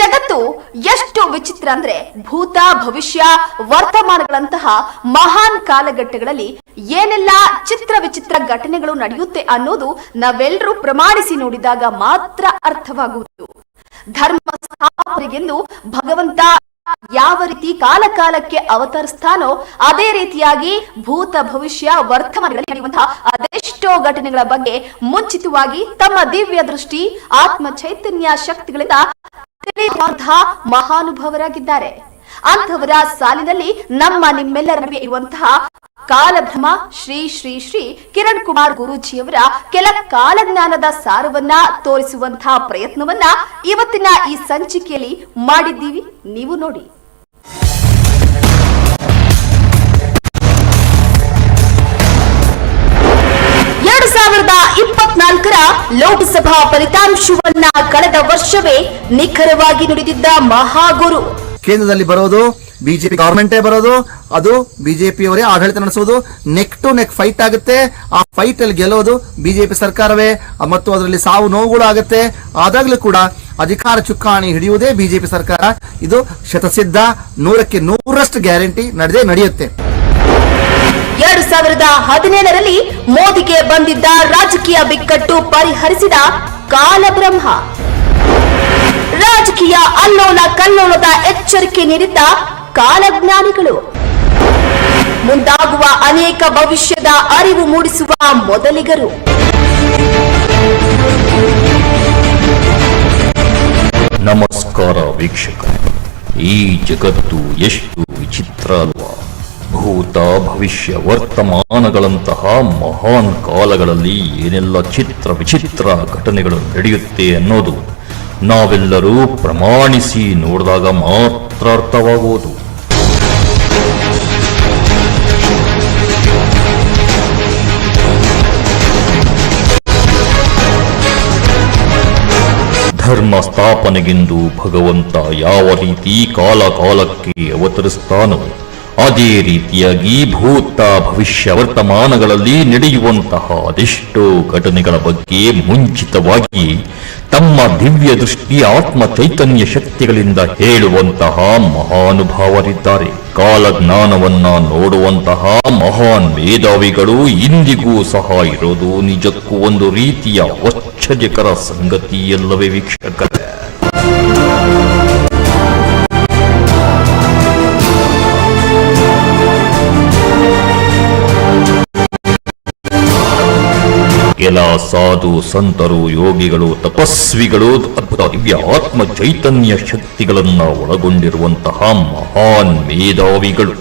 ಜಗತ್ತು ಎಷ್ಟು ವಿಚಿತ್ರ ಅಂದ್ರೆ ಭೂತ, ಭವಿಷ್ಯ, ವರ್ತಮಾನಗಳಂತಹ ಮಹಾನ್ ಕಾಲಘಟ್ಟಗಳಲ್ಲಿ ಏನೆಲ್ಲ ಚಿತ್ರ ವಿಚಿತ್ರ ಘಟನೆಗಳು ನಡೆಯುತ್ತೆ ಅನ್ನೋದು ನಾವೆಲ್ಲರೂ ಪ್ರಮಾಣಿಸಿ ನೋಡಿದಾಗ ಮಾತ್ರ ಅರ್ಥವಾಗುವುದು. ಧರ್ಮ ಸ್ಥಾಪನೆಗೆಂದು ಭಗವಂತ ಯಾವ ರೀತಿ ಕಾಲ ಕಾಲಕ್ಕೆ ಅವತರಿಸ್ತಾನೋ ಅದೇ ರೀತಿಯಾಗಿ ಭೂತ ಭವಿಷ್ಯ ವರ್ತಮಾನಗಳಲ್ಲಿ ನಡೆಯುವಂತಹ ಅದೆಷ್ಟೋ ಘಟನೆಗಳ ಬಗ್ಗೆ ಮುಂಚಿತವಾಗಿ ತಮ್ಮ ದಿವ್ಯ ದೃಷ್ಟಿ ಆತ್ಮ ಚೈತನ್ಯ ಶಕ್ತಿಗಳಿಂದ ಮಹಾನುಭವರಾಗಿದ್ದಾರೆ. ಅಂಥವರ ಸಾಲಿನಲ್ಲಿ ನಮ್ಮ ನಿಮ್ಮೆಲ್ಲರ ನಡುವೆ ಇರುವಂತಹ ಕಾಲಭ್ರಮ ಶ್ರೀ ಶ್ರೀ ಶ್ರೀ ಕಿರಣ್ ಕುಮಾರ್ ಗುರೂಜಿಯವರ ಕೆಲ ಕಾಲಜ್ಞಾನದ ಸಾರವನ್ನ ತೋರಿಸುವಂತಹ ಪ್ರಯತ್ನವನ್ನ ಇವತ್ತಿನ ಈ ಸಂಚಿಕೆಯಲ್ಲಿ ಮಾಡಿದ್ದೀವಿ. ನೀವು ನೋಡಿ. ಎರಡು ಸಾವಿರದ ಇಪ್ಪತ್ನಾಲ್ಕರ ಲೋಕಸಭಾ ಫಲಿತಾಂಶವನ್ನ ಕಳೆದ ವರ್ಷವೇ ನಿಖರವಾಗಿ ನುಡಿದಿದ್ದ ಮಹಾಗುರು. ಕೇಂದ್ರದಲ್ಲಿ ಬರೋದು ಬಿಜೆಪಿ ಗವರ್ಮೆಂಟೇ ಬರೋದು, ಅದು ಬಿಜೆಪಿಯವರೇ ಆಡಳಿತ ನಡೆಸೋದು ನೆಕ್ ಟು ನೆಕ್ ಫೈಟ್ ಆಗುತ್ತೆ. ಆ ಫೈಟ್ ಅಲ್ಲಿ ಗೆಲ್ಲೋದು ಬಿಜೆಪಿ ಸರ್ಕಾರವೇ. ಮತ್ತು ಅದರಲ್ಲಿ ಸಾವು ನೋವುಗಳು ಆಗುತ್ತೆ. ಆದಾಗ್ಲೂ ಕೂಡ ಅಧಿಕಾರ ಚುಕ್ಕಾಣಿ ಹಿಡಿಯುವುದೇ ಬಿಜೆಪಿ ಸರ್ಕಾರ. ಇದು ಶತಸಿದ್ಧ, ನೂರಕ್ಕೆ ನೂರಷ್ಟು ಗ್ಯಾರಂಟಿ ನಡೆದೇ ನಡೆಯುತ್ತೆ. ಎರಡು ಸಾವಿರದ ಹದಿನೇಳರಲ್ಲಿ ಮೋದಿಗೆ ಬಂದಿದ್ದ ರಾಜಕೀಯ ಬಿಕ್ಕಟ್ಟು ಪರಿಹರಿಸಿದ ಕಾಲಬ್ರಹ್ಮ. ರಾಜಕೀಯ ಅಲ್ಲೋಲ ಕಲ್ಲೋಲದ ಎಚ್ಚರಿಕೆ ನೀಡಿದ್ದ ಕಾಲಜ್ಞಾನಿಗಳು. ಮುಂದಾಗುವ ಅನೇಕ ಭವಿಷ್ಯದ ಅರಿವು ಮೂಡಿಸುವ ಮೊದಲಿಗರು. ನಮಸ್ಕಾರ ವೀಕ್ಷಕರೇ. ಈ ಜಗತ್ತು ಎಷ್ಟು ವಿಚಿತ್ರ ಅಲ್ವಾ. ಭೂತ ಭವಿಷ್ಯ ವರ್ತಮಾನಗಳಂತಹ ಮಹಾನ್ ಕಾಲಗಳಲ್ಲಿ ಏನೆಲ್ಲ ಚಿತ್ರ ವಿಚಿತ್ರ ಘಟನೆಗಳು ನಡೆಯುತ್ತೆ ಅನ್ನೋದು ನಾವೆಲ್ಲರೂ ಪ್ರಮಾಣಿಸಿ ನೋಡಿದಾಗ ಮಾತ್ರ ಅರ್ಥವಾಗುವುದು ಧರ್ಮ ಸ್ಥಾಪನೆಗೆಂದು ಭಗವಂತ ಯಾವ ರೀತಿ ಕಾಲ ಕಾಲಕ್ಕೆ ಅವತರಿಸ್ತಾನೋ, ಅದೇ ರೀತಿಯಾಗಿ ಭೂತ ಭವಿಷ್ಯ ವರ್ತಮಾನಗಳಲ್ಲಿ ನಡೆಯುವಂತಹ ಅದೆಷ್ಟೋ ಘಟನೆಗಳ ಬಗ್ಗೆ ಮುಂಚಿತವಾಗಿ ತಮ್ಮ ದಿವ್ಯ ದೃಷ್ಟಿ ಆತ್ಮ ಚೈತನ್ಯ ಶಕ್ತಿಗಳಿಂದ ಹೇಳುವಂತಹ ಮಹಾನುಭಾವರಿದ್ದಾರೆ. ಕಾಲಜ್ಞಾನವನ್ನ ನೋಡುವಂತಹ ಮಹಾನ್ ಮೇಧಾವಿಗಳು ಇಂದಿಗೂ ಸಹ ಇರೋದು ನಿಜಕ್ಕೂ ಒಂದು ರೀತಿಯ ಆಶ್ಚರ್ಯಕರ ಸಂಗತಿಯಲ್ಲವೇ ವೀಕ್ಷಕರೇ. ಕೆಲ ಸಾಧು ಸಂತರು ಯೋಗಿಗಳು ತಪಸ್ವಿಗಳು ಅದ್ಭುತ ದಿವ್ಯ ಆತ್ಮ ಚೈತನ್ಯ ಶಕ್ತಿಗಳನ್ನ ಒಳಗೊಂಡಿರುವಂತಹ ಮಹಾನ್ ಮೇಧಾವಿಗಳು.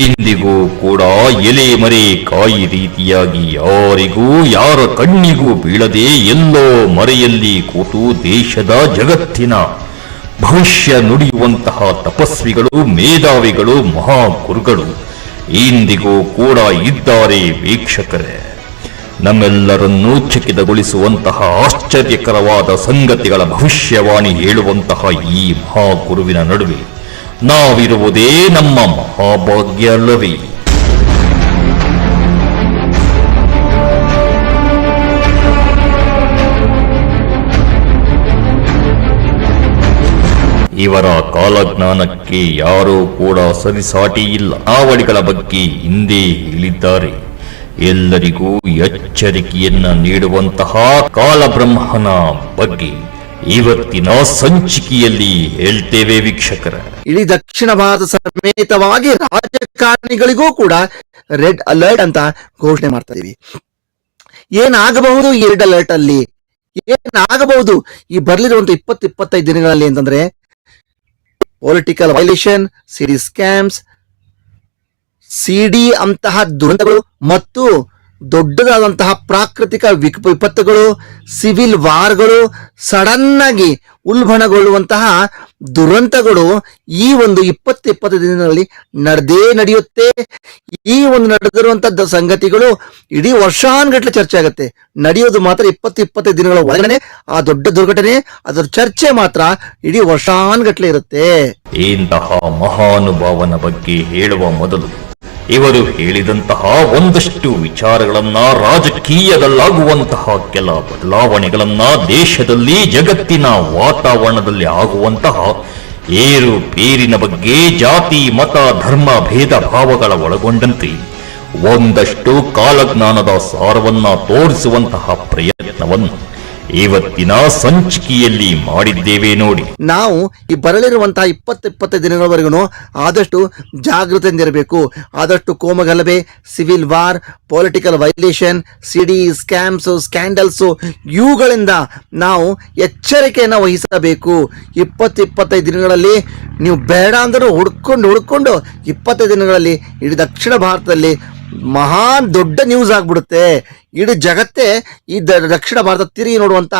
ಇಂದಿಗೂ ಕೂಡ ಎಲೆ ಮರೆ ಕಾಯಿ ರೀತಿಯಾಗಿ ಯಾರಿಗೂ ಯಾರ ಕಣ್ಣಿಗೂ ಬೀಳದೆ ಎಲ್ಲೋ ಮರೆಯಲ್ಲಿ ಕೂತು ದೇಶದ ಜಗತ್ತಿನ ಭವಿಷ್ಯ ನುಡಿಯುವಂತಹ ತಪಸ್ವಿಗಳು, ಮೇಧಾವಿಗಳು, ಮಹಾಗುರುಗಳು ಇಂದಿಗೂ ಕೂಡ ಇದ್ದಾರೆ ವೀಕ್ಷಕರೇ. ನಮ್ಮೆಲ್ಲರನ್ನೂ ಚಕಿತಗೊಳಿಸುವಂತಹ ಆಶ್ಚರ್ಯಕರವಾದ ಸಂಗತಿಗಳ ಭವಿಷ್ಯವಾಣಿ ಹೇಳುವಂತಹ ಈ ಮಹಾಗುರುವಿನ ನಡುವೆ ನಾವಿರುವುದೇ ನಮ್ಮ ಮಹಾಭಾಗ್ಯ ಅಲ್ಲವೇ? ಇವರ ಕಾಲಜ್ಞಾನಕ್ಕೆ ಯಾರೂ ಕೂಡ ಸರಿಸಾಟಿ ಇಲ್ಲ ಆವಳಿಗಳ ಬಗ್ಗೆ ಹಿಂದೆ ಹೇಳಿದ್ದಾರೆ. ಎಲ್ಲರಿಗೂ ಎಚ್ಚರಿಕೆಯನ್ನ ನೀಡುವಂತಹ ಕಾಲಬ್ರಹ್ಮನ ಬಗ್ಗೆ ಇವತ್ತಿನ ಸಂಚಿಕೆಯಲ್ಲಿ ಹೇಳ್ತೇವೆ ವೀಕ್ಷಕರ. ಇಡೀ ದಕ್ಷಿಣ ಭಾರತ ಸಮೇತವಾಗಿ ರಾಜಕಾರಣಿಗಳಿಗೂ ಕೂಡ ರೆಡ್ ಅಲರ್ಟ್ ಅಂತ ಘೋಷಣೆ ಮಾಡ್ತಾ ಇದೀವಿ. ಏನಾಗಬಹುದು ಈ ರೆಡ್ ಅಲರ್ಟ್ ಅಲ್ಲಿ? ಏನಾಗಬಹುದು ಈ ಬರ್ಲಿರುವಂತ ಇಪ್ಪತ್ತು ಇಪ್ಪತ್ತೈದು ದಿನಗಳಲ್ಲಿ ಅಂತಂದ್ರೆ ಪೊಲಿಟಿಕಲ್ ವೈಲೇಷನ್, ಸಿರಿ ಸ್ಕ್ಯಾಮ್ಸ್ ಸಿಡಿ ಅಂತಹ ದುರಂತಗಳು ಮತ್ತು ದೊಡ್ಡದಾದಂತಹ ಪ್ರಾಕೃತಿಕ ವಿಪತ್ತುಗಳು ಸಿವಿಲ್ ವಾರ್ಗಳು ಸಡನ್ ಆಗಿ ಉಲ್ಬಣಗೊಳ್ಳುವಂತಹ ದುರಂತಗಳು ಈ ಒಂದು ಇಪ್ಪತ್ತು ಇಪ್ಪತ್ತು ದಿನಗಳಲ್ಲಿ ನಡೆದೇ ನಡೆಯುತ್ತೆ. ಈ ಒಂದು ನಡೆದಿರುವಂತಹ ಸಂಗತಿಗಳು ಇಡೀ ವರ್ಷಾನ್ಗಟ್ಲೆ ಚರ್ಚೆ ಆಗುತ್ತೆ. ನಡೆಯೋದು ಮಾತ್ರ ಇಪ್ಪತ್ತು ಇಪ್ಪತ್ತೈದು ದಿನಗಳ ಒಳಗಡೆ ಆ ದೊಡ್ಡ ದುರ್ಘಟನೆ, ಅದರ ಚರ್ಚೆ ಮಾತ್ರ ಇಡೀ ವರ್ಷಾನ್ಗಟ್ಲೆ ಇರುತ್ತೆ. ಇಂತಹ ಮಹಾನುಭಾವನ ಬಗ್ಗೆ ಹೇಳುವ ಮೊದಲು ಇವರು ಹೇಳಿದಂತಹ ಒಂದಷ್ಟು ವಿಚಾರಗಳನ್ನ ರಾಜಕೀಯದಲ್ಲಾಗುವಂತಹ ಕೆಲ ಬದಲಾವಣೆಗಳನ್ನ ದೇಶದಲ್ಲಿ, ಜಗತ್ತಿನ ವಾತಾವರಣದಲ್ಲಿ ಆಗುವಂತಹ ಏರು ಪೇರಿನ ಬಗ್ಗೆ ಜಾತಿ, ಮತ, ಧರ್ಮ, ಭೇದ ಭಾವಗಳ ಒಳಗೊಂಡಂತೆ ಒಂದಷ್ಟು ಕಾಲಜ್ಞಾನದ ಸಾರವನ್ನ ತೋರಿಸುವಂತಹ ಪ್ರಯತ್ನವನ್ನು ಇವತ್ತಿನ ಸಂಚಿಕೆಯಲ್ಲಿ ಮಾಡಿದ್ದೇವೆ ನೋಡಿ. ನಾವು ಈ ಬರಲಿರುವಂತಹ ಇಪ್ಪತ್ತು ಇಪ್ಪತ್ತೈದು ದಿನಗಳವರೆಗೂ ಆದಷ್ಟು ಜಾಗೃತಿಯಿಂದಿರಬೇಕು. ಆದಷ್ಟು ಕೋಮಗಲಭೆ civil war political violation CD scams scandals ಇವುಗಳಿಂದ ನಾವು ಎಚ್ಚರಿಕೆಯನ್ನು ವಹಿಸಬೇಕು. ಇಪ್ಪತ್ತು ಇಪ್ಪತ್ತೈದು ದಿನಗಳಲ್ಲಿ ನೀವು ಬೇಡ ಅಂದರೂ ಹುಡ್ಕೊಂಡು ಹುಡ್ಕೊಂಡು ಇಪ್ಪತ್ತೈದು ದಿನಗಳಲ್ಲಿ ಇಡೀ ದಕ್ಷಿಣ ಭಾರತದಲ್ಲಿ ಮಹಾನ್ ದೊಡ್ಡ ನ್ಯೂಸ್ ಆಗ್ಬಿಡುತ್ತೆ. ಇಡೀ ಜಗತ್ತೇ ಈ ದಕ್ಷಿಣ ಭಾರತ ತಿರುಗಿ ನೋಡುವಂತ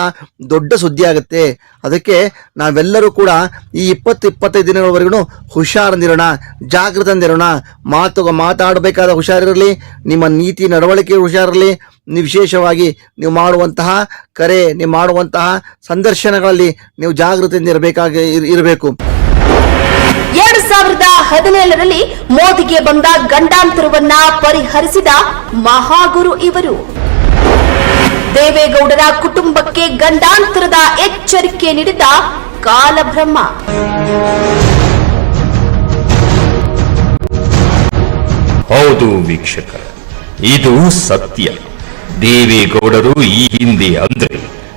ದೊಡ್ಡ ಸುದ್ದಿ ಆಗುತ್ತೆ. ಅದಕ್ಕೆ ನಾವೆಲ್ಲರೂ ಕೂಡ ಈ ಇಪ್ಪತ್ತು ಇಪ್ಪತ್ತೈದು ದಿನಗಳವರೆಗೂ ಹುಷಾರಂದಿರೋಣ ಜಾಗೃತಂದಿರೋಣ ಮಾತು ಮಾತಾಡಬೇಕಾದ ಹುಷಾರಿರಲಿ, ನಿಮ್ಮ ನೀತಿ ನಡವಳಿಕೆ ಹುಷಾರಿರಲಿ. ವಿಶೇಷವಾಗಿ ನೀವು ಮಾಡುವಂತಹ ಕರೆ, ನೀವು ಮಾಡುವಂತಹ ಸಂದರ್ಶನಗಳಲ್ಲಿ ನೀವು ಜಾಗೃತಿಯಿಂದ ಇರಬೇಕಾಗಿ ಇರಬೇಕು. ಸಾವಿರದ ಹದಿನೇಳರಲ್ಲಿ ಮೋದಿಗೆ ಬಂದ ಗಂಡಾಂತರವನ್ನ ಪರಿಹರಿಸಿದ ಮಹಾಗುರು ಇವರು. ದೇವೇಗೌಡರ ಕುಟುಂಬಕ್ಕೆ ಗಂಡಾಂತರದ ಎಚ್ಚರಿಕೆ ನೀಡಿದ ಕಾಲಬ್ರಹ್ಮ. ಹೌದು ವೀಕ್ಷಕ, ಇದು ಸತ್ಯ. ದೇವೇಗೌಡರು ಈ ಹಿಂದೆ ಅಂದ್ರೆ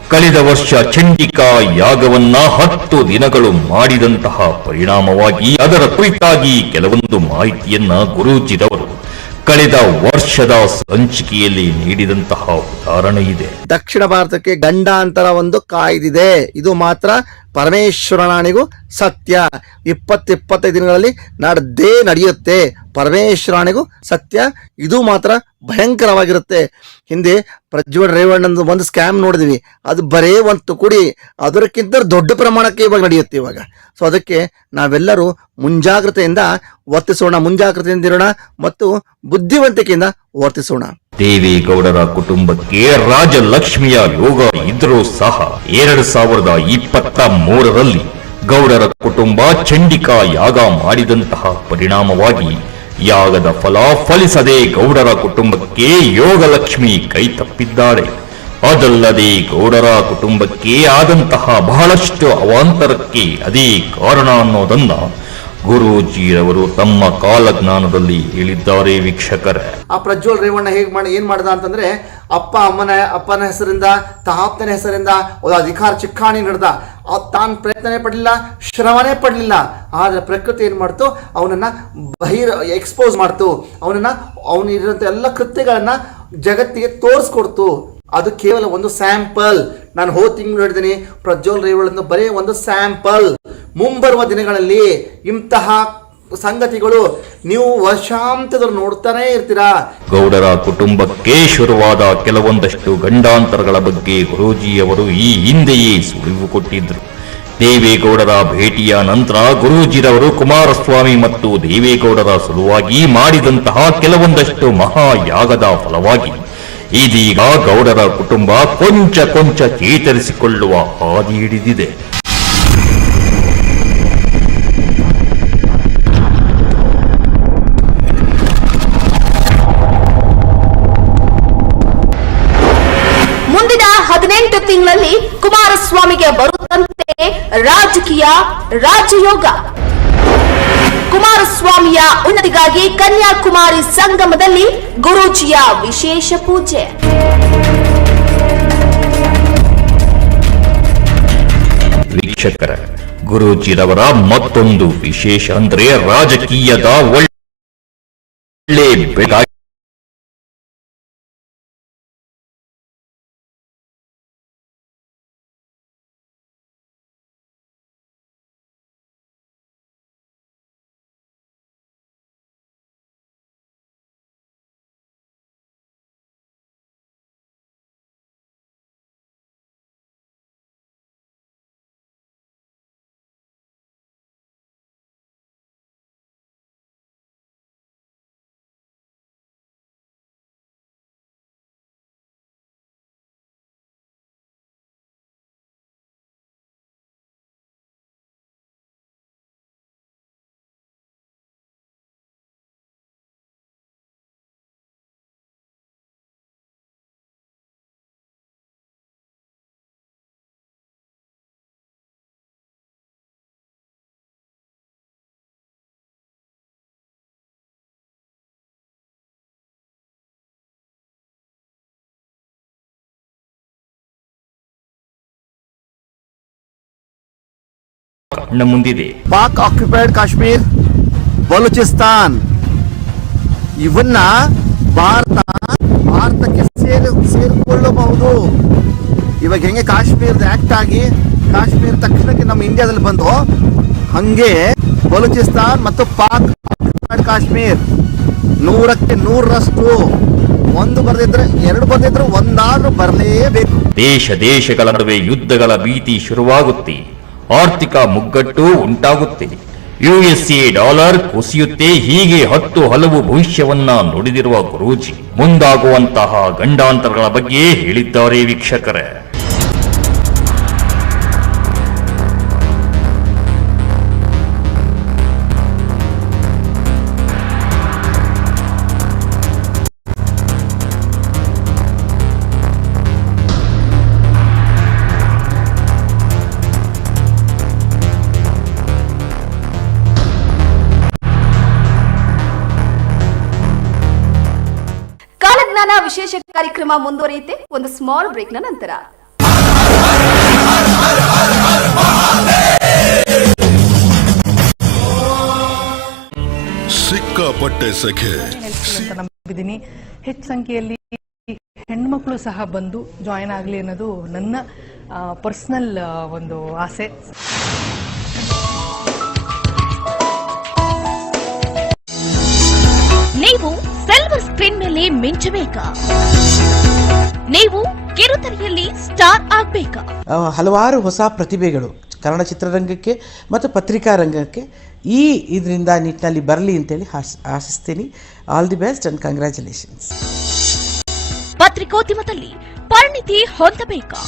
ಕಳೆದ ವರ್ಷ ಚಂಡಿಕಾ ಯಾಗವನ್ನ ಹತ್ತು ದಿನಗಳು ಮಾಡಿದಂತಹ ಪರಿಣಾಮವಾಗಿ ಅದರ ಕುರಿತಾಗಿ ಕೆಲವೊಂದು ಮಾಹಿತಿಯನ್ನ ಗುರೂಜಿರವರು ಕಳೆದ ವರ್ಷದ ಸಂಚಿಕೆಯಲ್ಲಿ ನೀಡಿದಂತಹ ಉದಾಹರಣೆ ಇದೆ. ದಕ್ಷಿಣ ಭಾರತಕ್ಕೆ ಗಂಡಾಂತರ ಒಂದು ಕಾಯ್ದಿದೆ. ಇದು ಮಾತ್ರ ಪರಮೇಶ್ವರನಿಗೂ ಸತ್ಯ. ಇಪ್ಪತ್ತು ಇಪ್ಪತ್ತೈದು ದಿನಗಳಲ್ಲಿ ನಡೆದೇ ನಡೆಯುತ್ತೆ. ಪರಮೇಶ್ವರನಿಗೂ ಸತ್ಯ. ಇದು ಮಾತ್ರ ಭಯಂಕರವಾಗಿರುತ್ತೆ. ಹಿಂದೆ ಪ್ರಜ್ವಲ್ ರೇವಣ್ಣಂದು ಒಂದು ಸ್ಕ್ಯಾಮ್ ನೋಡಿದ್ವಿ. ಅದು ಬರೇ ಒಂದು ಕೂಡಿ. ಅದಕ್ಕಿಂತ ದೊಡ್ಡ ಪ್ರಮಾಣಕ್ಕೆ ಇವಾಗ ನಡೆಯುತ್ತೆ ಇವಾಗ. ಸೊ ಅದಕ್ಕೆ ನಾವೆಲ್ಲರೂ ಮುಂಜಾಗ್ರತೆಯಿಂದ ವರ್ತಿಸೋಣ, ಮುಂಜಾಗ್ರತೆಯಿಂದ ಇರೋಣ ಮತ್ತು ಬುದ್ಧಿವಂತಿಕೆಯಿಂದ ವರ್ತಿಸೋಣ. ದೇವೇಗೌಡರ ಕುಟುಂಬಕ್ಕೆ ರಾಜಲಕ್ಷ್ಮಿಯ ಯೋಗ ಇದ್ರೂ ಸಹ ಎರಡ್ ಸಾವಿರದ ಇಪ್ಪತ್ತ ಮೂರರಲ್ಲಿ ಗೌಡರ ಕುಟುಂಬ ಚಂಡಿಕಾ ಯಾಗ ಮಾಡಿದಂತಹ ಪರಿಣಾಮವಾಗಿ ಯಾಗದ ಫಲ ಫಲಿಸದೆ ಗೌಡರ ಕುಟುಂಬಕ್ಕೆ ಯೋಗಲಕ್ಷ್ಮಿ ಕೈ ತಪ್ಪಿದ್ದಾಳೆ ಅದಲ್ಲದೆ ಗೌಡರ ಕುಟುಂಬಕ್ಕೆ ಆದಂತಹ ಬಹಳಷ್ಟು ಅವಾಂತರಕ್ಕೆ ಅದೇ ಕಾರಣ ಅನ್ನೋದನ್ನ ಗುರೂಜಿರವರು ತಮ್ಮ ಕಾಲಜ್ಞಾನದಲ್ಲಿ ಹೇಳಿದ್ದಾರೆ ವೀಕ್ಷಕರೇ. ಆ ಪ್ರಜ್ವಲ್ ರೇವಣ್ಣ ಹೇಗೆ ಮಾಡಿ ಏನು ಮಾಡ್ದ ಅಂತಂದ್ರೆ, ಅಪ್ಪ ಅಮ್ಮನ, ಅಪ್ಪನ ಹೆಸರಿಂದ ತಹಾಪ್ತನ ಹೆಸರಿಂದ ಒಂದು ಅಧಿಕಾರ ಚಿಕ್ಕಾಣಿ ನಡೆದ. ತಾನು ಪ್ರಯತ್ನ ಪಡಲಿಲ್ಲ, ಶ್ರಮನೇ ಪಡಲಿಲ್ಲ. ಆದರೆ ಪ್ರಕೃತಿ ಏನು ಮಾಡ್ತು? ಅವನನ್ನ ಬಹಿರ್ ಎಕ್ಸ್ಪೋಸ್ ಮಾಡ್ತು. ಅವನನ್ನ ಅವನಿರೋಂಥ ಎಲ್ಲ ಕೃತ್ಯಗಳನ್ನ ಜಗತ್ತಿಗೆ ತೋರಿಸ್ಕೊಡ್ತು. ಅದು ಕೇವಲ ಒಂದು ಸ್ಯಾಂಪಲ್ ನಾನು ಹೋದ ತಿಂಗಳು ಹೇಳಿದ್ದೀನಿ ಪ್ರಜ್ವಲ್ ರೇವಳನ್ನು ಬರೀ ಒಂದು ಸ್ಯಾಂಪಲ್ ಮುಂಬರುವ ದಿನಗಳಲ್ಲಿ ಇಂತಹ ಸಂಗತಿಗಳು ನೀವು ವರ್ಷಾಂತದಲ್ಲಿ ನೋಡ್ತಾನೆ ಇರ್ತೀರಾ? ಗೌಡರ ಕುಟುಂಬಕ್ಕೆ ಶುರುವಾದ ಕೆಲವೊಂದಷ್ಟು ಗಂಡಾಂತರಗಳ ಬಗ್ಗೆ ಗುರೂಜಿಯವರು ಈ ಹಿಂದೆಯೇ ಸುಳಿವು ಕೊಟ್ಟಿದ್ದರು ದೇವೇಗೌಡರ ಭೇಟಿಯ ನಂತರ ಗುರೂಜಿರವರು ಕುಮಾರಸ್ವಾಮಿ ಮತ್ತು ದೇವೇಗೌಡರ ಸಲುವಾಗಿ ಮಾಡಿದಂತಹ ಕೆಲವೊಂದಷ್ಟು ಮಹಾಯಾಗದ ಫಲವಾಗಿ ಇದೀಗ ಗೌಡರ ಕುಟುಂಬ ಕೊಂಚ ಕೊಂಚ ಚೇತರಿಸಿಕೊಳ್ಳುವ ಹಾದಿ ಹಿಡಿದಿದೆ. ತಿಂಗಳಲ್ಲಿ ಕುಮಾರಸ್ವಾಮಿಗೆ ಬರುತ್ತಂತೆ ರಾಜಕೀಯ, ರಾಜಯೋಗ. ಕುಮಾರಸ್ವಾಮಿಯ ಉನ್ನತಿಗಾಗಿ ಕನ್ಯಾಕುಮಾರಿ ಸಂಗಮದಲ್ಲಿ ಗುರೂಜಿಯ ವಿಶೇಷ ಪೂಜೆ. ವೀಕ್ಷಕರ, ಗುರೂಜಿರವರ ಮತ್ತೊಂದು ವಿಶೇಷ ಅಂದ್ರೆ ರಾಜಕೀಯದ ಒಳ್ಳೆ ಕಣ್ಣ ಮುಂದಿದೆ. ಪಾಕ್ ಆಕ್ಯುಪೈಡ್ ಕಾಶ್ಮೀರ್ ಬಲೂಚಿಸ್ತಾನ್. ಇವನ್ನ ಭಾರತ ಭಾರತಕ್ಕೆ ಸೇರಿ ಸೇರಿಕೊಳ್ಳಬಹುದು. ಇವಾಗ ಹೆಂಗೆ ಕಾಶ್ಮೀರದ ಆಕ್ಟ್ ಆಗಿ ಕಾಶ್ಮೀರ ತಕ್ಷಣಕ್ಕೆ ನಮ್ಮ ಇಂಡಿಯಾದಲ್ಲಿ ಬಂದು ಹಂಗೆ ಬಲೂಚಿಸ್ತಾನ್ ಮತ್ತು ಪಾಕ್ ಆಕ್ಯುಪೈಡ್ ಕಾಶ್ಮೀರ್. ನೂರಕ್ಕೆ ನೂರರಷ್ಟು. ಒಂದು ಬರೆದಿದ್ರೆ ಎರಡು ಬರ್ದಿದ್ರೆ ಒಂದಾದ್ರೂ ಬರಲೇಬೇಕು. ದೇಶ ದೇಶಗಳ ನಡುವೆ ಯುದ್ಧಗಳ ಭೀತಿ ಶುರುವಾಗುತ್ತೆ. ಆರ್ಥಿಕ ಮುಗ್ಗಟ್ಟು ಉಂಟಾಗುತ್ತೆ. ಯುಎಸ್ಎ ಡಾಲರ್ ಕುಸಿಯುತ್ತೆ, ಹೀಗೆ ಹತ್ತು ಹಲವು ಭವಿಷ್ಯವನ್ನ ನುಡಿದಿರುವ ಗುರೂಜಿ ಮುಂದಾಗುವಂತಹ ಗಂಡಾಂತರಗಳ ಬಗ್ಗೆ ಹೇಳಿದ್ದಾರೆ ವೀಕ್ಷಕರೇ. ಕಾರ್ಯಕ್ರಮ ಮುಂದುವರಿಯುತ್ತೆ. ಒಂದು ಸ್ಮಾಲ್ ಬ್ರೇಕ್ ನಂತರ. ಸಿಕ್ಕಾಪಟ್ಟೆ ಸಖೆ. ನಂಬಿದ್ದೀನಿ. ಹೆಚ್ಚು ಸಂಖ್ಯೆಯಲ್ಲಿ ಹೆಣ್ಮಕ್ಳು ಸಹ ಬಂದು ಜಾಯಿನ್ ಆಗಲಿ ಅನ್ನೋದು ನನ್ನ ಪರ್ಸನಲ್ ಒಂದು ಆಸೆ. ನೀವು ಸಿಲ್ವರ್ ಸ್ಕ್ರೀನ್ ಮೇಲೆ ಮಿಂಚಬೇಕಾ ನೀವು ಕಿರುತೆರೆಯಲ್ಲಿ ಸ್ಟಾರ್ ಆಗಬೇಕಾ. ಹಲವಾರು ಹೊಸ ಪ್ರತಿಭೆಗಳು ಕನ್ನಡ ಚಿತ್ರರಂಗಕ್ಕೆ ಮತ್ತು ಪತ್ರಿಕಾ ರಂಗಕ್ಕೆ ಈ ಇದರಿಂದ ನಿಟ್ಟಿನಲ್ಲಿ ಬರಲಿ ಅಂತೇಳಿ ಹೇಳಿ ಆಶಿಸ್ತೀನಿ all the best and congratulations ಪತ್ರಿಕೋದ್ಯಮದಲ್ಲಿ ಪರಿಣಿತಿ ಹೊಂದಬೇಕಾ.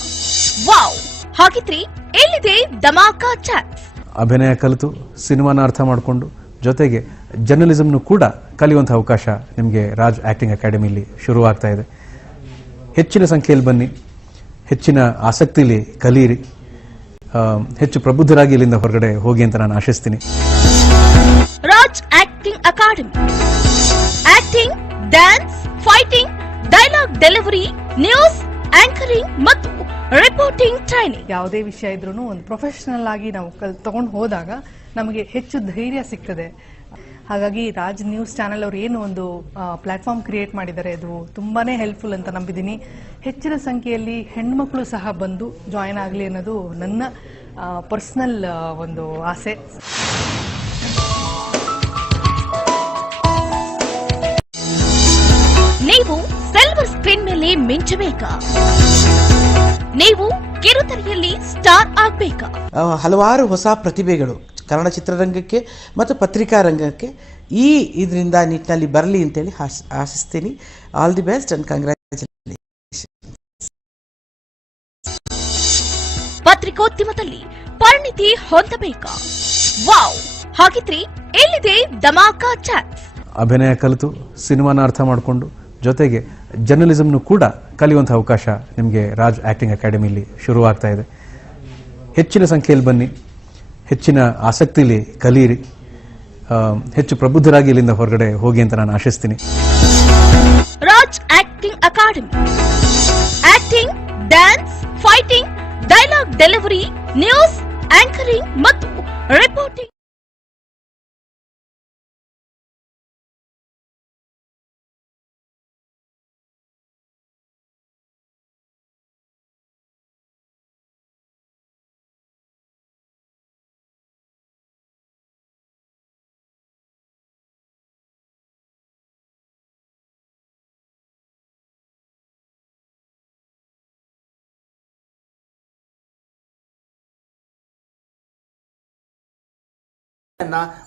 ವಾವ್! ಹಾಗಿದ್ರೆ ಎಲ್ಲಿದೆ ಧಮಾಕಾ ಚಾನ್ಸ್ ಅಭಿನಯ ಕಲಿತು ಸಿನಿಮಾನ ಅರ್ಥ ಮಾಡಿಕೊಂಡು ಜೊತೆಗೆ ಜರ್ನಲಿಸಮ್ನು ಕೂಡ ಕಲಿಯುವಂಥ ಅವಕಾಶ ನಿಮಗೆ ರಾಜ್ ಆ್ಯಕ್ಟಿಂಗ್ ಅಕಾಡೆಮಿಲಿ ಶುರುವಾಗ್ತಾ ಇದೆ. ಹೆಚ್ಚಿನ ಸಂಖ್ಯೆಯಲ್ಲಿ ಬನ್ನಿ ಹೆಚ್ಚಿನ ಆಸಕ್ತಿಲಿ ಕಲಿಯಿರಿ ಹೆಚ್ಚು ಪ್ರಬುದ್ಧರಾಗಿ ಇಲ್ಲಿಂದ ಹೊರಗಡೆ ಹೋಗಿ ಅಂತ ನಾನು ಆಶಿಸ್ತೀನಿ. Raj acting academy. Acting dance fighting dialogue delivery news anchoring ಮತ್ತು ರಿಪೋರ್ಟಿಂಗ್ ಟ್ರೈನಿಂಗ್. ಯಾವುದೇ ವಿಷಯ ಇದ್ರೂ ಒಂದು ಪ್ರೊಫೆಷನಲ್ ಆಗಿ ನಾವು ಕಲ್ ತಗೊಂಡು ಹೋದಾಗ ನಮಗೆ ಹೆಚ್ಚು ಧೈರ್ಯ ಸಿಗ್ತದೆ. ಹಾಗಾಗಿ ರಾಜ್ ನ್ಯೂಸ್ ಚಾನೆಲ್ ಅವರು ಏನು ಒಂದು ಪ್ಲಾಟ್ಫಾರ್ಮ್ ಕ್ರಿಯೇಟ್ ಮಾಡಿದ್ದಾರೆ ಅದು ತುಂಬಾನೇ ಹೆಲ್ಪ್ಫುಲ್ ಅಂತ ನಂಬಿದ್ದೀನಿ. ಹೆಚ್ಚಿನ ಸಂಖ್ಯೆಯಲ್ಲಿ ಹೆಣ್ಮಕ್ಳು ಸಹ ಬಂದು ಜಾಯಿನ್ ಆಗಲಿ ಅನ್ನೋದು ನನ್ನ ಪರ್ಸನಲ್ ಒಂದು ಆಸೆ. ನೀವು ಸಿಲ್ವರ್ ಸ್ಕ್ರೀನ್ ಮೇಲೆ ಮಿಂಚಬೇಕಾ? ನೀವು ಕಿರುತೆರೆಯಲ್ಲಿ ಸ್ಟಾರ್ ಆಗ್ಬೇಕಾ? ಹಲವಾರು ಹೊಸ ಪ್ರತಿಭೆಗಳು. ಕನ್ನಡ ಚಿತ್ರರಂಗಕ್ಕೆ ಮತ್ತು ಪತ್ರಿಕಾ ರಂಗಕ್ಕೆ ಈ ಇದರಿಂದ ನಿಟ್ಟಿನಲ್ಲಿ ಬರಲಿ ಅಂತೇಳಿ ಹಾಸ್ ಆಶಿಸ್ತೀನಿ. All the best and congratulation ಪತ್ರಿಕೋದ್ಯಮದಲ್ಲಿ ಪರಿಣಿತಿ ಹೊಂದಬೇಕಾ? ವಾವ್! ಹಾಗಿದ್ರೆ ಎಲ್ಲಿದೆ ಧಮಾಕ ಚಾನ್ಸ್ ಅಭಿನಯ ಕಲಿತು ಸಿನಿಮಾನ ಅರ್ಥ ಮಾಡಿಕೊಂಡು ಜೊತೆಗೆ ಜರ್ನಲಿಸಮ್ನು ಕೂಡ ಕಲಿಯುವಂಥ ಅವಕಾಶ ನಿಮಗೆ ರಾಜ್ ಆ್ಯಕ್ಟಿಂಗ್ ಅಕಾಡೆಮಿಯಲ್ಲಿ ಶುರುವಾಗ್ತಾ ಇದೆ. ಹೆಚ್ಚಿನ ಸಂಖ್ಯೆಯಲ್ಲಿ ಬನ್ನಿ. ಹೆಚ್ಚಿನ ಆಸಕ್ತಿಲಿ ಕಲಿಯಿರಿ ಹೆಚ್ಚು ಪ್ರಬುದ್ಧರಾಗಿ ಇಲ್ಲಿಂದ ಹೊರಗಡೆ ಹೋಗಿ ಅಂತ ನಾನು ಆಶಿಸ್ತೀನಿ. Raj acting academy acting dance fighting dialogue delivery news anchoring ಮತ್ತು ರಿಪೋರ್ಟಿಂಗ್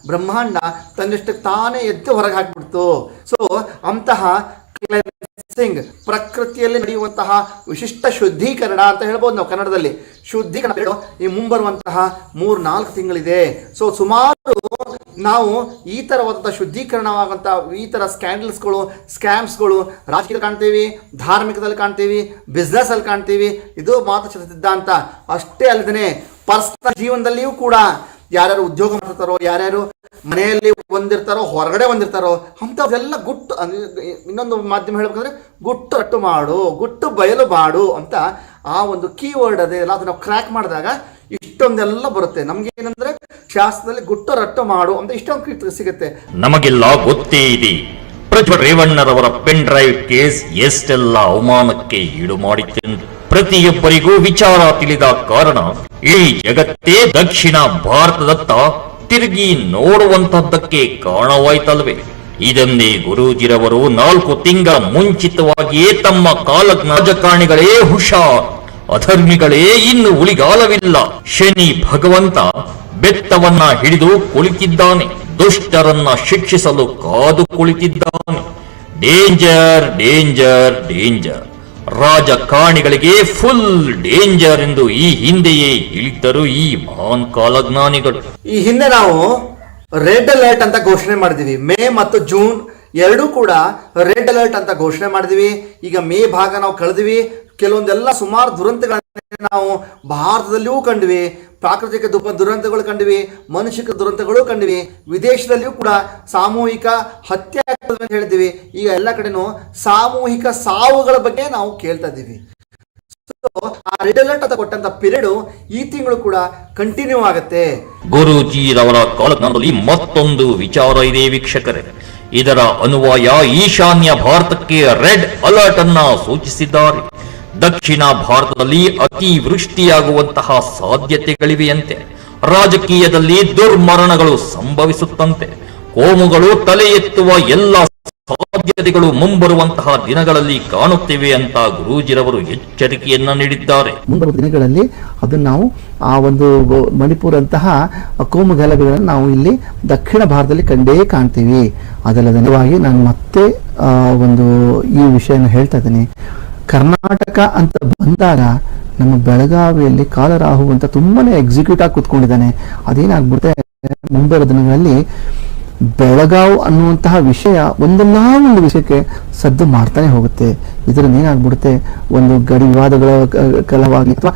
ಬ್ರಹ್ಮಾಂಡ ತನ್ನಷ್ಟಕ್ಕೆ ತಾನೇ ಎದ್ದು ಹೊರಗೆ ಹಾಕ್ಬಿಡ್ತು. ಸೊ ಅಂತಹ ಕ್ಲೆನ್ಸಿಂಗ್ ಪ್ರಕೃತಿಯಲ್ಲಿ ನಡೆಯುವಂತಹ ವಿಶಿಷ್ಟ ಶುದ್ಧೀಕರಣ ಅಂತ ಹೇಳ್ಬೋದು ನಾವು ಕನ್ನಡದಲ್ಲಿ. ಶುದ್ಧೀಕರಣ ಈ ಮುಂಬರುವಂತಹ ಮೂರು ನಾಲ್ಕು ತಿಂಗಳಿದೆ. ಸೊ ಸುಮಾರು ನಾವು ಈ ಥರವಾದಂಥ ಶುದ್ಧೀಕರಣವಾದಂಥ ಈ ಥರ ಸ್ಕ್ಯಾಂಡಲ್ಸ್ಗಳು ಸ್ಕ್ಯಾಮ್ಸ್ಗಳು ರಾಜಕೀಯದಲ್ಲಿ ಕಾಣ್ತೀವಿ, ಧಾರ್ಮಿಕದಲ್ಲಿ ಕಾಣ್ತೀವಿ ಬಿಸ್ನೆಸ್ಸಲ್ಲಿ ಕಾಣ್ತೀವಿ. ಇದು ಮಾತು ಸಿದ್ಧಾಂತ ಅಷ್ಟೇ ಅಲ್ಲದೇ ಪರ್ಸ್ನಲ್ ಜೀವನದಲ್ಲಿಯೂ ಕೂಡ ಯಾರ್ಯಾರು ಉದ್ಯೋಗ ಮಾಡ್ತಿರ್ತಾರೋ, ಯಾರ್ಯಾರು ಮನೆಯಲ್ಲಿ ಬಂದಿರ್ತಾರೋ ಹೊರಗಡೆ ಬಂದಿರ್ತಾರೋ ಅಂಥವೆಲ್ಲ ಗುಟ್ಟು ಇನ್ನೊಂದು ಮಾಧ್ಯಮ ಹೇಳ್ಬೇಕಂದ್ರೆ ಗುಟ್ಟು ಅಟ್ಟು ಮಾಡು, ಗುಟ್ಟು ಬಯಲು ಮಾಡು ಅಂತ ಆ ಒಂದು ಕೀವರ್ಡ್ ಅದೇ ಅದನ್ನ ಕ್ರ್ಯಾಕ್ ಮಾಡಿದಾಗ ಇಷ್ಟೊಂದೆಲ್ಲ ಬರುತ್ತೆ. ನಮ್ಗೆ ಏನಂದ್ರೆ ಶಾಸ್ತ್ರದಲ್ಲಿ ಗುಟ್ಟು ರಟ್ಟು ಮಾಡು ಅಂತ ಇಷ್ಟೊಂದು ಸಿಗುತ್ತೆ. ನಮಗೆಲ್ಲ ಗೊತ್ತೇ ಇದೆ. ಪ್ರಜ್ವಲ್ ರೇವಣ್ಣರವರ ಪೆನ್ ಡ್ರೈವ್ ಕೇಸ್ ಎಷ್ಟೆಲ್ಲ ಅವಮಾನಕ್ಕೆ ಈಡು ಮಾಡಿತ್ತೆಂದು ಪ್ರತಿಯೊಬ್ಬರಿಗೂ ವಿಚಾರ ತಿಳಿದ ಕಾರಣ, ಇಡೀ ಜಗತ್ತೇ ದಕ್ಷಿಣ ಭಾರತದತ್ತ ತಿರುಗಿ ನೋಡುವಂತಹದ್ದಕ್ಕೆ ಕಾರಣವಾಯ್ತಲ್ವೇ? ಇದನ್ನೇ ಗುರೂಜಿರವರು ನಾಲ್ಕು ತಿಂಗಳ ಮುಂಚಿತವಾಗಿಯೇ ತಮ್ಮ ಕಾಲ ರಾಜಕಾರಣಿಗಳೇ ಹುಷಾರ್, ಅಧರ್ಮಿಗಳೇ ಇನ್ನು ಉಳಿಗಾಲವಿಲ್ಲ. ಶನಿ ಭಗವಂತ ಬೆತ್ತವನ್ನ ಹಿಡಿದು ಕುಳಿತಿದ್ದಾನೆ, ದುಷ್ಟರನ್ನ ಶಿಕ್ಷಿಸಲು ಕಾದು ಕುಳಿತಿದ್ದಾನೆ. Danger danger danger. ರಾಜಕಾರಣಿಗಳಿಗೆ ಫುಲ್ ಡೇಂಜರ್ ಎಂದು ಈ ಹಿಂದೆಯೇ ಹೇಳಿದ್ದರು ಈ ಮಹಾನ್ ಕಾಲಜ್ಞಾನಿಗಳು. ಈ ಹಿಂದೆ ನಾವು ರೆಡ್ ಅಲರ್ಟ್ ಅಂತ ಘೋಷಣೆ ಮಾಡಿದೀವಿ ಮೇ ಮತ್ತು ಜೂನ್ ಎರಡೂ ಕೂಡ ರೆಡ್ ಅಲರ್ಟ್ ಅಂತ ಘೋಷಣೆ ಮಾಡಿದೀವಿ ಈಗ ಮೇ ಭಾಗ ನಾವು ಕಳೆದ್ವಿ. ಕೆಲವೊಂದೆಲ್ಲ ಸುಮಾರು ದುರಂತಗಳನ್ನ ನಾವು ಭಾರತದಲ್ಲಿಯೂ ಕಂಡ್ವಿ, ಪ್ರಾಕೃತಿಕ ದುಪ, ದುರಂತಗಳು ಕಂಡ್ವಿ ಮನುಷ್ಯಕ ದುರಂತಗಳು ಕಂಡ್ವಿ, ವಿದೇಶದಲ್ಲಿಯೂ ಕೂಡ ಸಾಮೂಹಿಕ ಹತ್ಯೆ ಆಗ್ತದೆ ಅಂತ ಹೇಳ್ತೀವಿ ಈಗ ಎಲ್ಲ ಕಡೆನೂ ಸಾಮೂಹಿಕ ಸಾವುಗಳ ಬಗ್ಗೆ ನಾವು ಕೇಳ್ತಾ ಇದ್ದೀವಿ. ಆ ರೆಡ್ ಅಲರ್ಟ್ ಅಂತ ಕೊಟ್ಟಂತ ಪಿರಿಯಡ್ ಈ ತಿಂಗಳು ಕೂಡ ಕಂಟಿನ್ಯೂ ಆಗುತ್ತೆ. ಗುರೂಜಿರವರ ಕಾಲಜ್ಞಾನದಲ್ಲಿ ಮತ್ತೊಂದು ವಿಚಾರ ಇದೆ ವೀಕ್ಷಕರೇ. ಇದರ ಅನುವಾಯ ಈಶಾನ್ಯ ಭಾರತಕ್ಕೆ ರೆಡ್ ಅಲರ್ಟ್ ಅನ್ನ ಸೂಚಿಸಿದ್ದಾರೆ. ದಕ್ಷಿಣ ಭಾರತದಲ್ಲಿ ಅತಿವೃಷ್ಟಿಯಾಗುವಂತಹ ಸಾಧ್ಯತೆಗಳಿವೆಯಂತೆ. ರಾಜಕೀಯದಲ್ಲಿ ದುರ್ಮರಣಗಳು ಸಂಭವಿಸುತ್ತಂತೆ. ಕೋಮುಗಳು ತಲೆ ಎತ್ತುವ ಎಲ್ಲ ಸಾಧ್ಯತೆಗಳು ಮುಂಬರುವಂತಹ ದಿನಗಳಲ್ಲಿ ಕಾಣುತ್ತಿವೆ ಅಂತ ಗುರೂಜಿರವರು ಎಚ್ಚರಿಕೆಯನ್ನ ನೀಡಿದ್ದಾರೆ. ಮುಂಬರುವ ದಿನಗಳಲ್ಲಿ ಅದು ನಾವು ಆ ಒಂದು ಮಣಿಪುರ ಅಂತಹ ಕೋಮು ನಾವು ಇಲ್ಲಿ ದಕ್ಷಿಣ ಭಾರತದಲ್ಲಿ ಕಂಡೇ ಕಾಣ್ತೀವಿ. ಅದಲ್ಲದೆ ನಿಜವಾಗಿ ನಾನು ಮತ್ತೆ ಒಂದು ಈ ವಿಷಯನ ಹೇಳ್ತಾ ಇದ್ದೀನಿ. ಕರ್ನಾಟಕ ಅಂತ ಬಂದಾಗ ನಮ್ಮ ಬೆಳಗಾವಿಯಲ್ಲಿ ಕಾಲರಾಹು ಅಂತ ತುಂಬಾನೇ ಎಕ್ಸಿಕ್ಯೂಟ್ ಆಗಿ ಕುತ್ಕೊಂಡಿದ್ದಾನೆ. ಅದೇನಾಗ್ಬಿಡುತ್ತೆ? ಮುಂಬರುವ ದಿನಗಳಲ್ಲಿ ಬೆಳಗಾವ್ ಅನ್ನುವಂತಹ ವಿಷಯ ಒಂದಲ್ಲ ಒಂದು ವಿಷಯಕ್ಕೆ ಸದ್ದು ಮಾಡ್ತಾನೆ ಹೋಗುತ್ತೆ. ಇದರಿಂದ ಏನಾಗ್ಬಿಡುತ್ತೆ? ಒಂದು ಗಡಿ ವಿವಾದಗಳ ಕಲವಾಗಿ ಅಥವಾ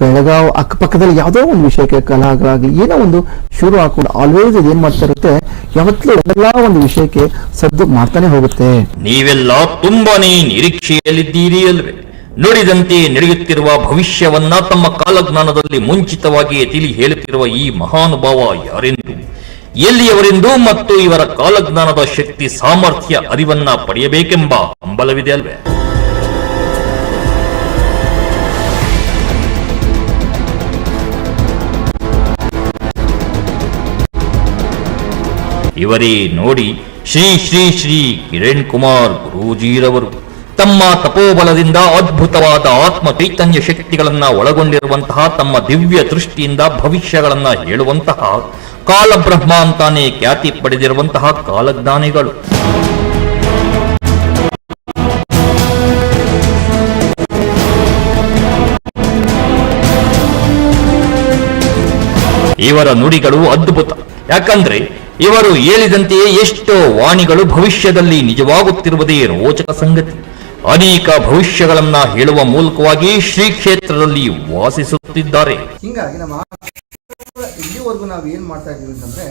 ಬೆಳಗಾವ್ ಅಕ್ಕಪಕ್ಕದಲ್ಲಿ ಯಾವುದೋ ಒಂದು ವಿಷಯಕ್ಕೆ ಕಲಾಗಳಾಗಲಿ ಏನೋ ಒಂದು ಶುರು ಹಾಕೊಂಡು ಆಲ್ವೇಸ್ ಇದೇನ್ ಮಾಡ್ತಾ ಇರುತ್ತೆ? ಯಾವತ್ತೂ ಎಲ್ಲಾ ಒಂದು ವಿಷಯಕ್ಕೆ ಸದ್ದು ಮಾಡ್ತಾನೆ ಹೋಗುತ್ತೆ. ನೀವೆಲ್ಲ ತುಂಬಾನೇ ನಿರೀಕ್ಷೆಯಲ್ಲಿದ್ದೀರಿ ಅಲ್ವೇ? ನುಡಿದಂತೆ ನಡೆಯುತ್ತಿರುವ ಭವಿಷ್ಯವನ್ನ ತಮ್ಮ ಕಾಲಜ್ಞಾನದಲ್ಲಿ ಮುಂಚಿತವಾಗಿ ತಿಳಿ ಹೇಳುತ್ತಿರುವ ಈ ಮಹಾನುಭಾವ ಯಾರೆಂದು? ಎಲ್ಲಿಯವರೆಂದು ಮತ್ತು ಇವರ ಕಾಲಜ್ಞಾನದ ಶಕ್ತಿ ಸಾಮರ್ಥ್ಯ, ಅರಿವನ್ನ ಪಡೆಯಬೇಕೆಂಬ ಹಂಬಲವಿದೆ ಅಲ್ವೇ? ಇವರೇ ನೋಡಿ ಶ್ರೀ ಶ್ರೀ ಶ್ರೀ ಕಿರಣ್ ಕುಮಾರ್ ಗುರೂಜಿರವರು ತಮ್ಮ ತಪೋಬಲದಿಂದ ಅದ್ಭುತವಾದ ಆತ್ಮ ಚೈತನ್ಯ ಶಕ್ತಿಗಳನ್ನ ಒಳಗೊಂಡಿರುವಂತಹ ತಮ್ಮ ದಿವ್ಯ ದೃಷ್ಟಿಯಿಂದ ಭವಿಷ್ಯಗಳನ್ನ ಹೇಳುವಂತಹ ಕಾಲಬ್ರಹ್ಮ ಅಂತಾನೆ ಖ್ಯಾತಿ ಪಡೆದಿರುವಂತಹ ಕಾಲಜ್ಞಾನಿಗಳು. ಇವರ ನುಡಿಗಳು ಅದ್ಭುತ. ಯಾಕಂದ್ರೆ ಇವರು ಹೇಳಿದಂತೆಯೇ ಎಷ್ಟೋ ವಾಣಿಗಳು ಭವಿಷ್ಯದಲ್ಲಿ ನಿಜವಾಗುತ್ತಿರುವುದೇ ರೋಚಕ ಸಂಗತಿ. ಅನೇಕ ಭವಿಷ್ಯಗಳನ್ನ ಹೇಳುವ ಮೂಲಕವಾಗಿ ಶ್ರೀ ಕ್ಷೇತ್ರದಲ್ಲಿ ವಾಸಿಸುತ್ತಿದ್ದಾರೆ. ಹಿಂಗಾಗಿ ನಮ್ಮ ಇಲ್ಲಿವರೆಗೂ ನಾವು ಏನ್ ಮಾಡ್ತಾ ಇದೀವಿ ಅಂತಂದ್ರೆ,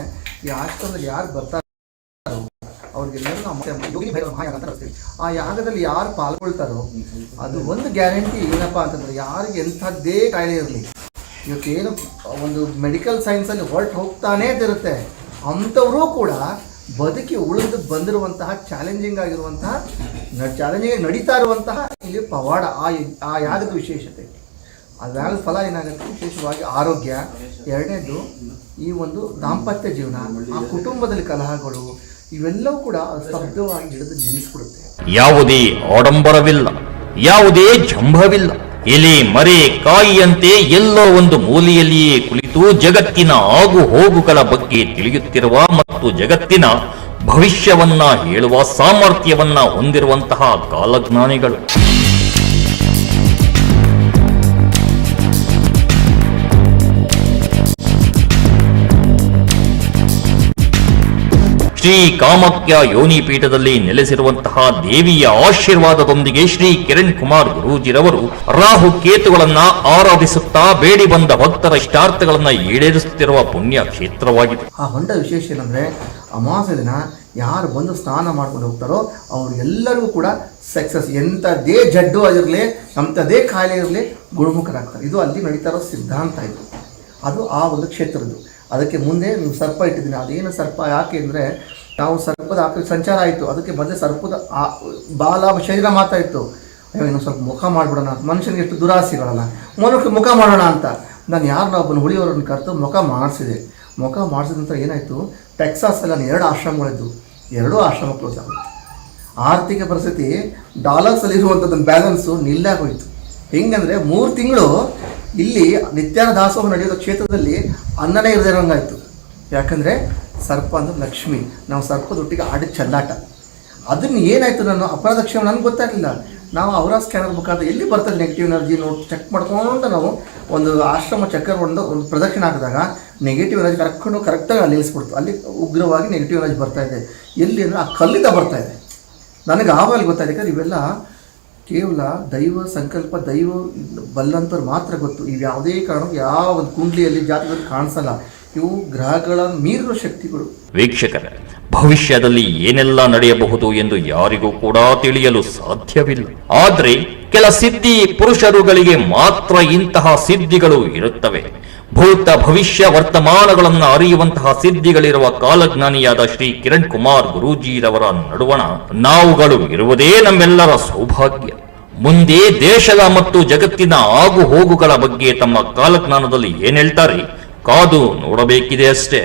ಈ ಆಶ್ರಮದಲ್ಲಿ ಯಾರು ಬರ್ತಾರೋ ಅವ್ರಿಗೆಲ್ಲರೂ ನಾವು ಆ ಯಾಗದಲ್ಲಿ ಯಾರು ಪಾಲ್ಗೊಳ್ತಾರೋ, ಅದು ಒಂದು ಗ್ಯಾರಂಟಿ ಏನಪ್ಪಾ ಅಂತಂದ್ರೆ ಯಾರಿಗೆ ಎಂಥದ್ದೇ ಕಾಯಿಲೆ ಇರಲಿ. ಇವತ್ತೇನು ಒಂದು ಮೆಡಿಕಲ್ ಸೈನ್ಸಲ್ಲಿ ಹೊರಟು ಹೋಗ್ತಾನೇ ಇರುತ್ತೆ. ಅಂಥವರು ಕೂಡ ಬದುಕಿ ಉಳಿದು ಬಂದಿರುವಂತಹ ಚಾಲೆಂಜಿಂಗ್ ಆಗಿರುವಂತಹ ಚಾಲೆಂಜಿಂಗ್ ನಡೀತಾ ಇರುವಂತಹ ಇಲ್ಲಿ ಪವಾಡ, ಆ ಆ ಯಾಗದ ವಿಶೇಷತೆ. ಅದರ ಫಲ ಏನಾಗುತ್ತೆ? ವಿಶೇಷವಾಗಿ ಆರೋಗ್ಯ. ಎರಡನೇದು ಈ ಒಂದು ದಾಂಪತ್ಯ ಜೀವನ, ಆ ಕುಟುಂಬದಲ್ಲಿ ಕಲಹಗಳು, ಇವೆಲ್ಲವೂ ಕೂಡ ಸ್ತಬ್ಧವಾಗಿ ಹಿಡಿದು ನಿಲ್ಲಿಸ್ಬಿಡುತ್ತೆ. ಯಾವುದೇ ಆಡಂಬರವಿಲ್ಲ, ಯಾವುದೇ ಜಂಭವಿಲ್ಲ ಎಲೆ ಮರೆ ಕಾಯಿಯಂತೆ ಎಲ್ಲೋ ಒಂದು ಮೂಲೆಯಲ್ಲಿಯೇ ಕುಳಿತು ಜಗತ್ತಿನ ಆಗು ಹೋಗುಗಳ ಬಗ್ಗೆ ತಿಳಿಯುತ್ತಿರುವ ಮತ್ತು ಜಗತ್ತಿನ ಭವಿಷ್ಯವನ್ನ ಹೇಳುವ ಸಾಮರ್ಥ್ಯವನ್ನ ಹೊಂದಿರುವಂತಹ ಕಾಲಜ್ಞಾನಿಗಳು. ಶ್ರೀ ಕಾಮಕ್ಯ ಯೋನಿ ಪೀಠದಲ್ಲಿ ನೆಲೆಸಿರುವಂತಹ ದೇವಿಯ ಆಶೀರ್ವಾದದೊಂದಿಗೆ ಶ್ರೀ ಕಿರಣ್ ಕುಮಾರ್ ಗುರೂಜಿರವರು ರಾಹು ಕೇತುಗಳನ್ನ ಆರಾಧಿಸುತ್ತಾ ಬೇಡಿ ಬಂದ ಭಕ್ತರ ಇಷ್ಟಾರ್ಥಗಳನ್ನ ಈಡೇರಿಸುತ್ತಿರುವ ಪುಣ್ಯ ಕ್ಷೇತ್ರವಾಗಿದೆ. ಆ ಹೊಂಡ ವಿಶೇಷ ಏನಂದ್ರೆ ಅಮಾವಾಸ್ಯ ದಿನ ಯಾರು ಬಂದು ಸ್ನಾನ ಮಾಡ್ಕೊಂಡು ಹೋಗ್ತಾರೋ ಅವ್ರಿಗೆಲ್ಲರಿಗೂ ಕೂಡ ಸಕ್ಸಸ್. ಎಂಥದೇ ಜಡ್ಡು ಆಗಿರಲಿ ಎಂಥದ್ದೇ ಕಾಯಿಲೆ ಇರಲಿ ಗುಣಮುಖರಾಗ್ತಾರೆ. ಇದು ಅಲ್ಲಿ ನಡೀತಾ ಇರೋ ಸಿದ್ಧಾಂತ ಇದು. ಅದು ಆ ಒಂದು ಕ್ಷೇತ್ರದ್ದು. ಅದಕ್ಕೆ ಮುಂದೆ ಸರ್ಪ ಇಟ್ಟಿದ್ದೀನಿ ಅದೇನು ಸರ್ಪ ಯಾಕೆ ಅಂದರೆ ನಾವು ಸರ್ಪದ ಆಕೃತಿ ಸಂಚಾರ ಆಯಿತು. ಅದಕ್ಕೆ ಮೊದಲೇ ಸರ್ಪದ ಬಾಲ ಶರೀರ ಮಾತ್ರ ಇತ್ತು. ಅಯ್ಯೋ, ಇನ್ನೊಂದು ಸ್ವಲ್ಪ ಮುಖ ಮಾಡಿಬಿಡೋಣ. ಮನುಷ್ಯನಿಗೆ ಎಷ್ಟು ದುರಾಸೆಗಳಲ್ಲ. ಮನುಷ್ಯ ಮುಖ ಮಾಡೋಣ ಅಂತ. ನಾನು ಯಾರನ್ನ ಒಬ್ಬನ ಹುಳಿಯವರನ್ನು ಕರೆದು ಮುಖ ಮಾಡಿಸಿದೆ. ಮುಖ ಮಾಡಿಸಿದ ನಂತರ ಏನಾಯಿತು? ಟೆಕ್ಸಾಸಲ್ಲಿ ನಾನು ಎರಡು ಆಶ್ರಮಗಳಿದ್ದು ಎರಡೂ ಆಶ್ರಮ ಕ್ಲೋಸ್ ಆಗುತ್ತೆ. ಆರ್ಥಿಕ ಪರಿಸ್ಥಿತಿ ಡಾಲರ್ಸಲ್ಲಿ ಇರುವಂಥದ್ದು ಬ್ಯಾಲೆನ್ಸು ನಿಲ್ಲಾಗೋಯ್ತು ಹೆಂಗಂದರೆ ಮೂರು ತಿಂಗಳು ಇಲ್ಲಿ ನಿತ್ಯಾನ ದಾಸೋಹ ನಡೆಯೋದ ಕ್ಷೇತ್ರದಲ್ಲಿ ಅನ್ನನೇ ಇರದೇ ಇರೋಂಗಾಯಿತು. ಯಾಕಂದರೆ ಸರ್ಪ ಅಂದ್ರೆ ಲಕ್ಷ್ಮಿ. ನಾವು ಸರ್ಪದೊಟ್ಟಿಗೆ ಆಡಿದ ಚೆಲ್ಲಾಟ. ಅದನ್ನ ಏನಾಯ್ತು ನಾನು ಅಪರಾಧ ಕ್ಷೇಮ ನನಗೆ ಗೊತ್ತಾಗಲಿಲ್ಲ. ನಾವು ಅವರ ಸ್ಕ್ಯಾನ್ ಆಗಬೇಕಾದ್ರೆ ಎಲ್ಲಿ ಬರ್ತದೆ ನೆಗೆಟಿವ್ ಎನರ್ಜಿ ನೋಡಿ ಚೆಕ್ ಮಾಡ್ಕೊಂಡು ನಾವು ಒಂದು ಆಶ್ರಮ ಚಕ್ಕರ್ ಒಂದು ಒಂದು ಪ್ರದಕ್ಷಿಣೆ ಹಾಕಿದಾಗ ನೆಗೆಟಿವ್ ಎನರ್ಜಿ ಕರ್ಕೊಂಡು ಕರೆಕ್ಟಾಗಿ ಅಲ್ಲಿ ನಿಲ್ಲಿಸ್ಬಿಡ್ತು. ಅಲ್ಲಿ ಉಗ್ರವಾಗಿ ನೆಗೆಟಿವ್ ಎನರ್ಜಿ ಬರ್ತಾ ಇದೆ. ಎಲ್ಲಿ ಅಂದರೆ ಆ ಕಲ್ಲಿಂದ ಬರ್ತಾ ಇದೆ. ನನಗೆ ಆವಾಗ ಗೊತ್ತಾಯ್ತು. ಇವೆಲ್ಲ ಕೇವಲ ದೈವ ಸಂಕಲ್ಪ, ದೈವ ಬಲ್ಲಂತವ್ರು ಮಾತ್ರ ಗೊತ್ತು. ಇವು ಯಾವುದೇ ಕಾರಣಕ್ಕೂ ಯಾವ ಒಂದು ಕುಂಡ್ಲಿಯಲ್ಲಿ ಜಾತಕದಲ್ಲಿ ಕಾಣಿಸಲ್ಲ. ಇವು ಗ್ರಹಗಳ ಮೀರುವ ಶಕ್ತಿಗಳು. ವೀಕ್ಷಕರ, ಭವಿಷ್ಯದಲ್ಲಿ ಏನೆಲ್ಲ ನಡೆಯಬಹುದು ಎಂದು ಯಾರಿಗೂ ಕೂಡ ತಿಳಿಯಲು ಸಾಧ್ಯವಿಲ್ಲ. ಆದ್ರೆ ಕೆಲ ಸಿದ್ಧಿ ಪುರುಷರುಗಳಿಗೆ ಮಾತ್ರ ಇಂತಹ ಸಿದ್ಧಿಗಳು ಇರುತ್ತವೆ. ಭೂತ ಭವಿಷ್ಯ ವರ್ತಮಾನಗಳನ್ನು ಅರಿಯುವಂತಹ ಸಿದ್ಧಿಗಳಿರುವ ಕಾಲಜ್ಞಾನಿಯಾದ ಶ್ರೀ ಕಿರಣ್ ಕುಮಾರ್ ಗುರೂಜಿರವರ ನಡುವಣ ನಾವುಗಳು ಇರುವುದೇ ನಮ್ಮೆಲ್ಲರ ಸೌಭಾಗ್ಯ. ಮುಂದೆ ದೇಶದ ಮತ್ತು ಜಗತ್ತಿನ ಆಗು ಹೋಗುಗಳ ಬಗ್ಗೆ ತಮ್ಮ ಕಾಲಜ್ಞಾನದಲ್ಲಿ ಏನ್ ಹೇಳ್ತಾರೆ? ಕಾದು ನೋಡಬೇಕಿದೆ ಅಷ್ಟೇ.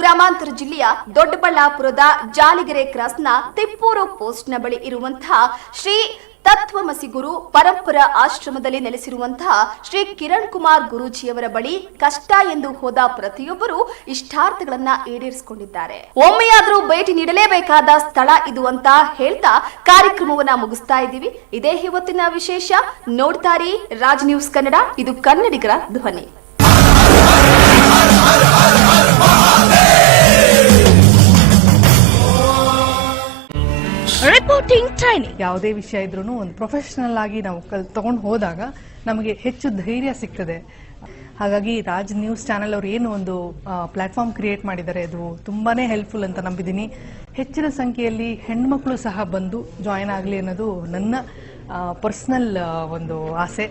ಗ್ರಾಮಾಂತರ ಜಿಲ್ಲೆಯ ದೊಡ್ಡಬಳ್ಳಾಪುರದ ಜಾಲಿಗೆರೆ ಕ್ರಾಸ್ನ ತಿಪ್ಪೂರು ಪೋಸ್ಟ್ನ ಬಳಿ ಇರುವಂತಹ ಶ್ರೀ ತತ್ವಮಸಿ ಗುರು ಪರಂಪರ ಆಶ್ರಮದಲ್ಲಿ ನೆಲೆಸಿರುವಂತಹ ಶ್ರೀ ಕಿರಣ್ ಕುಮಾರ್ ಗುರೂಜಿಯವರ ಬಳಿ ಕಷ್ಟ ಎಂದು ಹೋದ ಪ್ರತಿಯೊಬ್ಬರು ಇಷ್ಟಾರ್ಥಗಳನ್ನ ಈಡೇರಿಸಿಕೊಂಡಿದ್ದಾರೆ. ಒಮ್ಮೆಯಾದರೂ ಭೇಟಿ ನೀಡಲೇಬೇಕಾದ ಸ್ಥಳ ಇದು ಅಂತ ಹೇಳ್ತಾ ಕಾರ್ಯಕ್ರಮವನ್ನ ಮುಗಿಸ್ತಾ ಇದ್ದೀವಿ. ಇದೇ ಇವತ್ತಿನ ವಿಶೇಷ. ನೋಡ್ತಾರಿ ರಾಜ್ ನ್ಯೂಸ್ ಕನ್ನಡ. ಇದು ಕನ್ನಡಿಗರ ಧ್ವನಿ. ರಿಪೋರ್ಟಿಂಗ್ ಟ್ರೈನಿಂಗ್ ಯಾವುದೇ ವಿಷಯ ಇದ್ರೂ ಒಂದು ಪ್ರೊಫೆಷನಲ್ ಆಗಿ ನಾವು ಕಲ್, ತಗೊಂಡು ಹೋದಾಗ ನಮಗೆ ಹೆಚ್ಚು ಧೈರ್ಯ ಸಿಗ್ತದೆ. ಹಾಗಾಗಿ ರಾಜ್ ನ್ಯೂಸ್ ಚಾನೆಲ್ ಅವರು ಏನು ಒಂದು ಪ್ಲಾಟ್ಫಾರ್ಮ್ ಕ್ರಿಯೇಟ್ ಮಾಡಿದ್ದಾರೆ, ಅದು ತುಂಬಾನೇ ಹೆಲ್ಪ್ಫುಲ್ ಅಂತ ನಂಬಿದ್ದೀನಿ. ಹೆಚ್ಚಿನ ಸಂಖ್ಯೆಯಲ್ಲಿ ಹೆಣ್ಮಕ್ಳು ಸಹ ಬಂದು ಜಾಯಿನ್ ಆಗಲಿ ಅನ್ನೋದು ನನ್ನ ಪರ್ಸನಲ್ ಒಂದು ಆಸೆ.